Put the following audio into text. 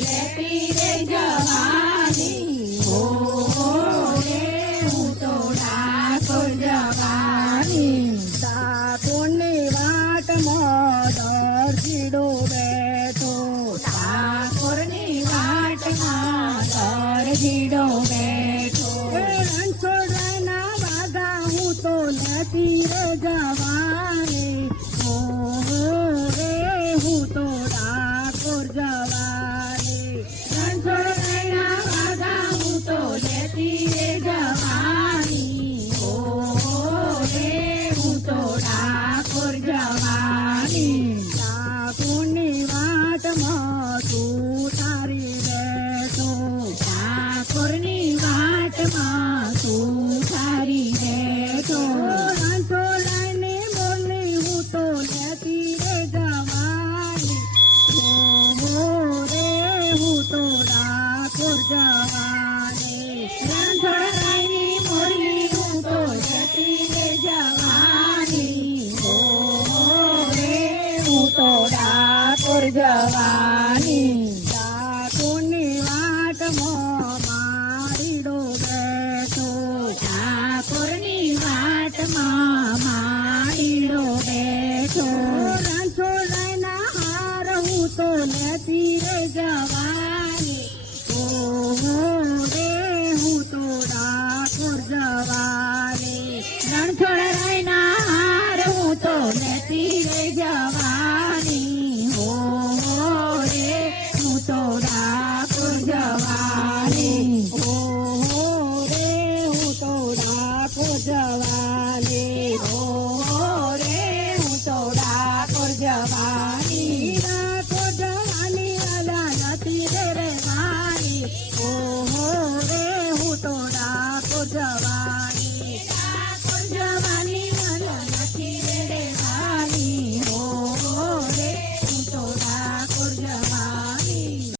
લેતી રે જવાની હો રે હું તો ડાકોર જવાની ડાકોરની વાટમાં દરજીડો બેઠો ડાકોરની વાટમાં દરજીડો બેઠો રણછોડરાયના વાઘા હું તો લેતી રે જવાની હો રે હું તો ડાકોર જવાની રણછોડરાયના વાઘા હું તો લેતી રે જવાની હો રે હું તો ડાકોર જવાની ડાકોરની વાટમાં તું તારી બેઠો ડાકોરની વાટમાં તું સારી બેઠો રણછોડરાયની મોરલી હું તો લેતી રે જવાની હો રે હું તો ડાકોર જવાની રણછોડરાયની મોરલી હું તો લેતી રે જવાની હો રે હું તો ડાકોર જવાની ડાકોરની વાટમાં મારીડો બેઠો ડાકોરની વાટમાં માડીડો બેઠો રણછોડરાયના હાર હું તો લેતી રે જવાની હો રે હું તો ડાકોર જવાની રણછોડરાયના હાર હું તો લેતી રે જવાની